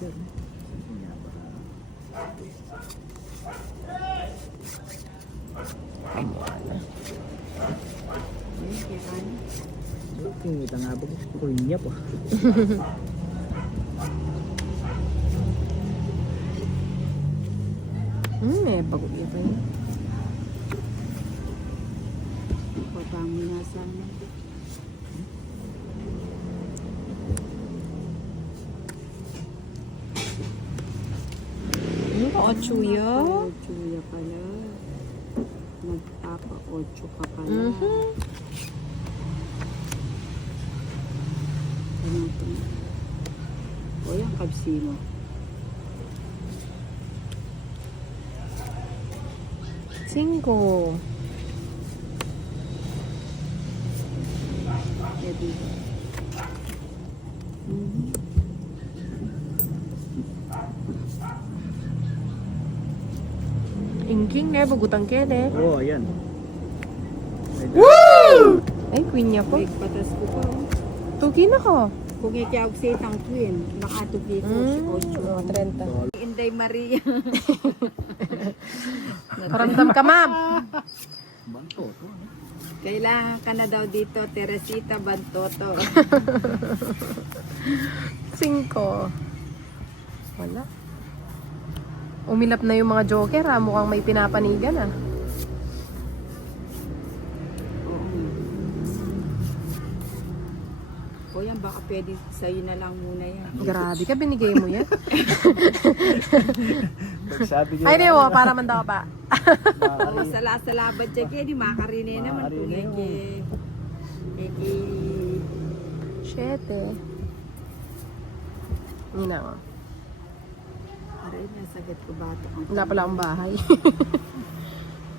sir. Ay, wala. Tingin nga ba ko niya po. May pag-uwi pa yun. Papaminasan mo. Ano ka, Ochuya? Ochuya pala. Nagpapa-ocho ka pala. O yan, kabsino. Cinco. Pwede. Ingking na, bagutang kede. Oo, ayan. Woo! Ay, queen niya po. Ay, patas ko pa. Tugi na ko. Kung ikiyag sa itang queen, nakatugi ko si Ocho. 30. Inday Maria. Paramdam ka, ma'am. Bantoto. Kailangan ka na daw dito, Teresita Bantoto. 5. Wala. Umilap na yung mga joker, ha? Mukhang may pinapanigan, ha? O yan, baka pwede sa'yo na lang muna yan. Grabe ka, binigay mo yan. Sabi Ay, di mo, para man daw pa. Oo, sala-salabat siya kaya di makarine naman kung eki 7. Yun na, oh. aray, nasagat ko bato. Wala pala akong bahay.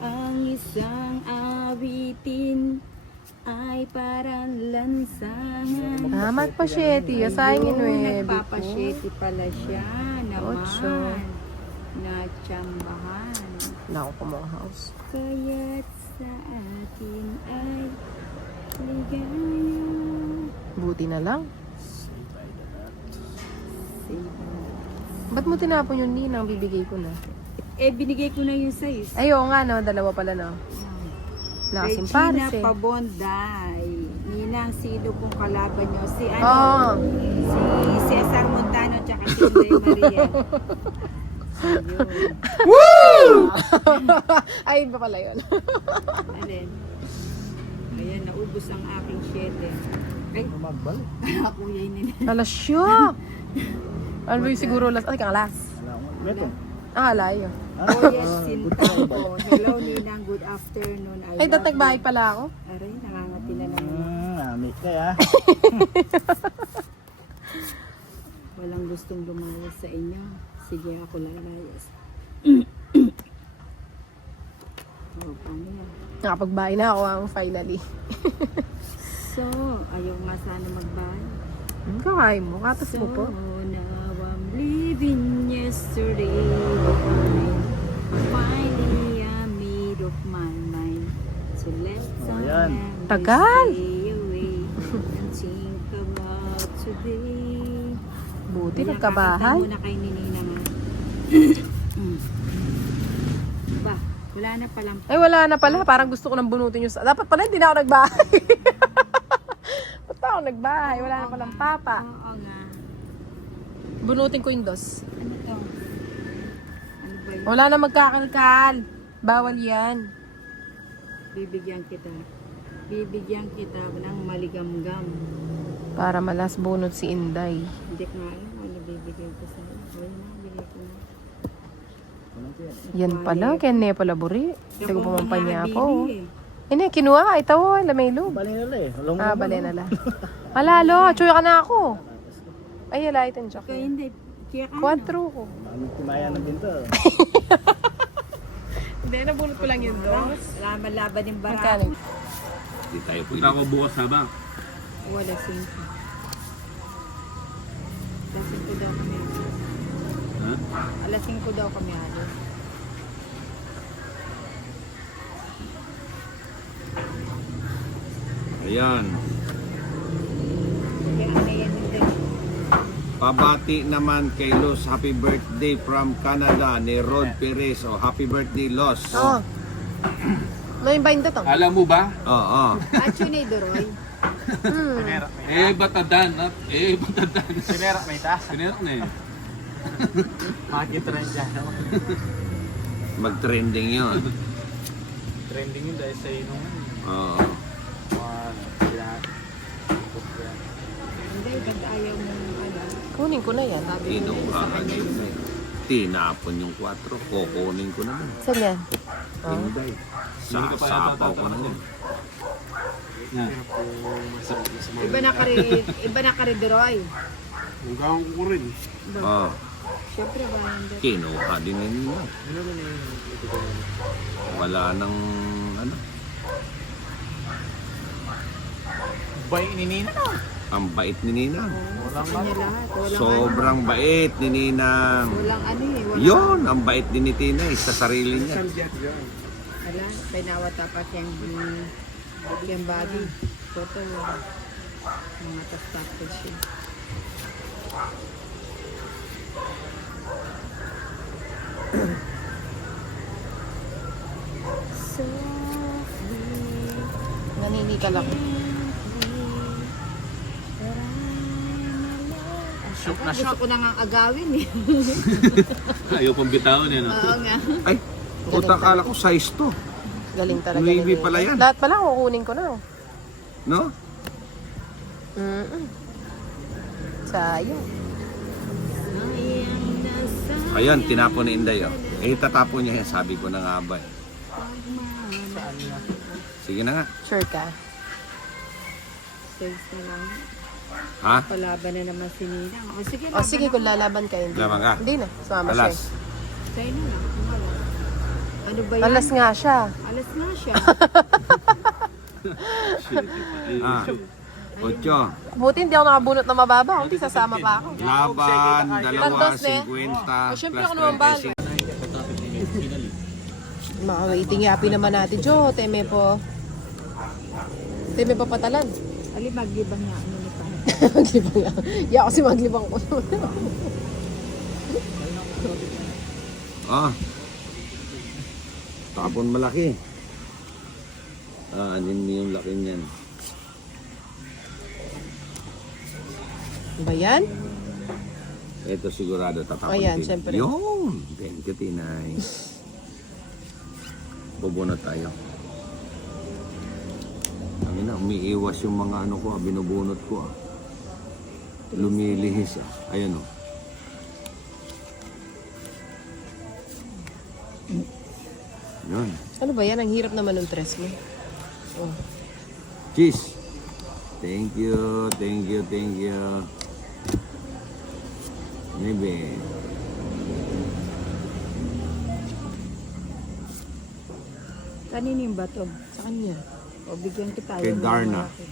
Ang isang awitin ay parang lansangan. Magpa-7. Asayangin, Nagpapasyeti pala siya naman. 8. Na tsambahan. Wala ako po mga house. Kaya't sa atin ay ligaya. Buti na lang. Save. Ba't mo tinapon yung ninang? Bibigay ko na. Eh, binigay ko na yung size. Ay, oo nga, no? Dalawa pala, no? Nakasim Regina pares, eh. Pabonday. Ninang, sino pong kalaban nyo? Si ano? Oo. Si Cesar Montano tsaka si Inday Maria. Ayun. Ay, iba pala yun. Alin? Ayan, naubos ang aking 7. Ay, Magbalik. kuya yun. Alas siya! Ano ba yung siguro last? Ay, kang last. Meto. Ah, alayo. Oh, yes, Sintago. Hello, Ninang. Good afternoon. Ay, tatagbahay pala ako. Aray, nangangati na naman. Amit ka ya. Walang gustong lumayas sa inyo. Sige, ako lalayas. Oh, paano yan? Nakapagbahay na ako ang finally. So, ayaw nga sana magbahay. Kakain mo, katas mo po. now I'm living yesterday. Finally, I made up my mind. So let's Ayan. Tagal! stay away and think about today. Buti, Kaya nagkabahay. kakita muna kay Ninina nga. Ba, wala na palang. Ay, wala na pala. Parang gusto ko nang bunutin yung... Dapat pala, hindi na ako nagbahay. Ba't ako nagbahay? Wala na palang papa. Oo nga. Bunutin ko yung dos. Ano to? Ano ba yun? Wala na magkakalkal. Bawal yan. Bibigyan kita. Bibigyan kita ng maligamgam. Para malas bunot si Inday. Hindi ko nga alam ano bibigyan ko sa'yo. Wala na, bigay ko na. Yan pala, kaya ne pala buri. Hindi ko pumampay niya ako. Bibi, Ini, kinuha. Ito, lamay loob. Bali nila eh. Alam mo Ah, naman, bali no? na la. Malalo, chuya ka na ako. Ay, ala, ito yung Kaya chocolate. hindi. Kaya ka Quattro ko. Amit timaya ng binto. Hindi, nabunot ko lang yung dos. Laban-laban yung barako. Magkano? Hindi tayo punta ako bukas sama. Wala 5. Alas 5 daw kami alis. Ha? Alas 5 daw kami alis. Ayan. Kaya ano yan hindi. Pabati naman kay Los. Happy birthday from Canada ni Rod Perez. Oh, happy birthday, Los. Oo. May bind to. Alam mo ba? Oo. Actually, Doroy. Batadan. Batadan. Sinerak may ta. Sinerak na eh. Makikita rin dyan. Mag-trending yun. Trending yun dahil sa inong Oo. Hindi, ba't ayaw mo Kunin ko na yan. Inuhaan yun eh. Tinapon yung 4. Kukunin ko naman. Saan yan? Hindi. Sasapaw ko na yun. Yan. Iba na ka rin, Doroy. Hanggang ko rin. Oo. Siyempre ba, hindi. Kinuha din ninyo. Wala nang ano. Bay ni Nina. Ang bait ni Ninang. Sa kanya lahat. Walang Sobrang bait ni Ninang. Walang ano eh. Walang, Yun, ang bait din ni Tinay sa sarili niya. Wala. Pinawata pa siyang body. Photo. Mga tapos siya. Naninikal ako. Shook na Gusto ko na nga agawin eh. Ayaw pang bitawan yan. Oo nga. Ay, puta kala ko size to. Galing talaga. Navy ni Nina. pala yan. Lahat pala kukunin ko na. No? Sayang. Ayan, tinapon ni Inday. Oh. Eh, tatapon niya yan. Sabi ko na nga ba. Eh. Sige na nga. Sure ka? Says na lang. Ha? Palaban na naman si Nina. O sige, O sige, kung lalaban ka, hindi. Laban ka? Hindi na. Sumama siya. Alas. Sa'yo na lang. Ano ba yan? Alas nga siya. Alas nga siya. Ah. 8. Buti hindi ako nakabunot na mababa. Hindi sasama pa ako. Laban, Tantos, eh. 2.50 Siyempre plus ako naman balo. 25. Mga waiting yapi naman natin. Jo, teme po. Teme pa patalan. Ali, maglibang niya. Ano na pa? Maglibang yan. Ya kasi maglibang ko. Ah. Tapon malaki. Anin mo yung laki niyan. Ba yan? Ito sigurado tatapon. Ayan, din. syempre. Yun. Thank you, Tinay. Bubunot tayo. Ang ina, umiiwas yung mga ano ko, binubunot ko. Lumilihis. Ayan o. Yun. Ano ba yan? Ang hirap naman ng tres mo. Oh. Cheese. Thank you, thank you, thank you. Maybe. Kanino yung bato? Sa kanya. O bigyan kita. Kay Ayaw mo Darna. malaki.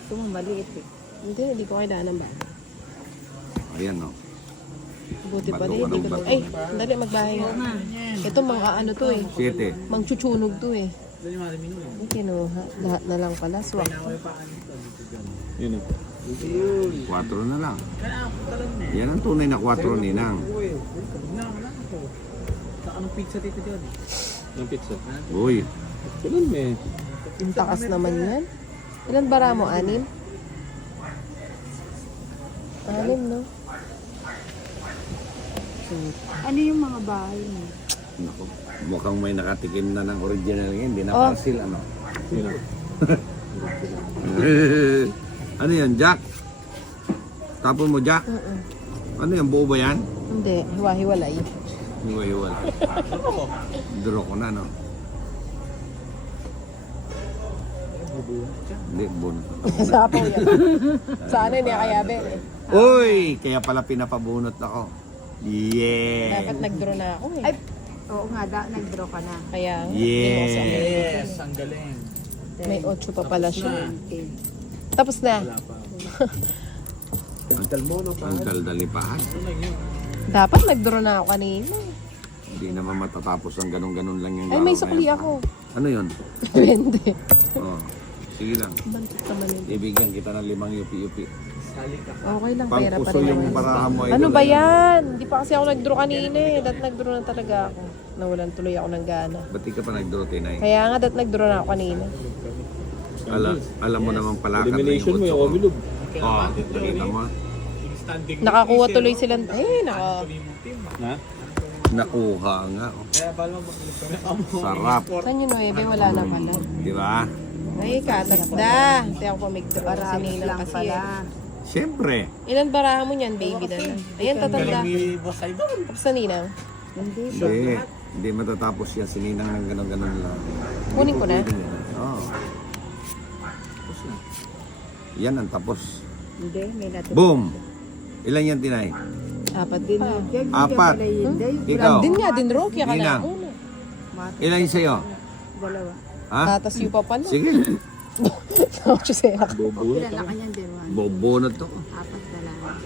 Ito mo maliit eh. Hindi ko kailangan ng bago. Ayan o. Buti pa Bato rin. ka Hindi ng ko bato. Ay, dali magbahay nga. Ito mga ano to eh. 7. Mangchuchunog to eh. Ay, kinuha. Lahat na lang pala. Swak. Yun o. 4 na lang. Yan ang tunay na 4 ninang. Anong pizza dito dyan? Yung pizza. Uy. Kailan may? Ang takas naman yan. Ilan bara mo? 6? 6, no? Ano yung mga bahay mo? Naku, mukhang may nakatikim na ng original ngayon. Hindi na Oh. parcel ano. Yun o. Ano yan, Jack? Tapon mo, Jack? Ano yan, buo ba yan? Hindi. Hiwa-hiwalay. Hiwa-hiwal. Draw ko na, no? Hindi, bunot. Sapaw yan. Sana hindi kayabe. Uy! Kaya pala pinapabunot ako. Yeah! Dapat nag-draw na ako eh. Ay, oo nga, nag-draw ka na. Kaya, Yeah. Yes, ang galing. may 8 pa pala siya. Okay. Tapos na. Ang kaldalipahan. Dapat nag-draw na ako kanina. Hindi naman matatapos ang ganun-ganun lang yung Ay, may laro na sukli yan. ako. Ano yun? Hindi. Oh, sige lang. Bantot naman yun. Ibigyan kita ng 5 yupi-yupi. Okay lang, pera pa Pangpuso rin. yung naman. baraha mo. Ano idol. ba yan? Hindi pa kasi ako nag-draw kanina eh. Dat nag-draw na talaga ako. Nawalan tuloy ako ng gana. Ba't di ka pa nag-draw, Tinay? Kaya nga, dat nag-draw na ako kanina. Alam mo naman pala Elimination mo yung omilog. Oh, nakita mo. Nakakuha tuloy silang... Ha? Nakuha nga. Oh. Sarap. Saan yun, Nuebe? Wala na pala. Di ba? Ay, katagda. Hindi ako pa mag-draw. Para Si Ninang lang kasi pala. eh. Siyempre. Ilan baraha mo niyan, baby na lang? Ayan, tatanda. Tapos na Ninang. Hindi. Hindi. Hindi matatapos yan. Sininang ng gano'n-gano'n lang. Kunin ko na. Oo. Yan ang tapos. Hindi, may natin. Boom! Ilan yan, Tinay? Apat din. Apat. Ikaw? Din nga, din Rocky. Ka na. Ninang. Una. Ilan yung sa'yo? Dalawa. Ha? Tatas yung pa pala. Sige. Ocho siya. Bubulot. Kilala ka niyan, Derwan. Bobo na to. Apat na lang.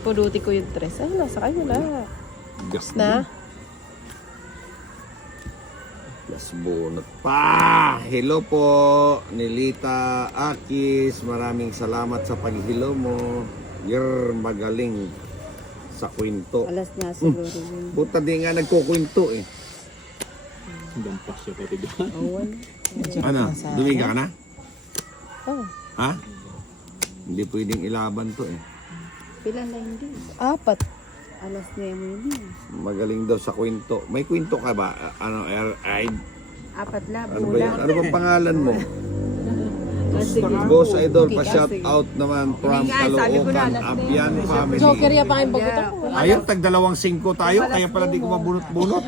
Puluti ko yung tres. Ay, nasa kayo na. Gas Na? Gas bunot pa! Hello po, Nilita Akis. Maraming salamat sa paghilo mo. You're magaling sa kwento. Alas niya siguro yun. Buta di nga nagkukwento eh. Dampas siya pati dyan. Ano? Dumiga ka na? Oh, Ha? Hindi pwedeng ilaban to eh. Pila na hindi. apat. Alas niya mo yun. Magaling daw sa kwento. May kwento ka ba? Ano, Apat na. ano ba yan? Bulang. Ano bang pangalan mo? Sige. Boss Idol, pa-shout out naman from Hindi nga, sabi ko na, Caloocan, alas Abian family. Joker ya pa kayong bagot ako. Ayun, tag 2-5 tayo, kaya pala di ko mabunot-bunot.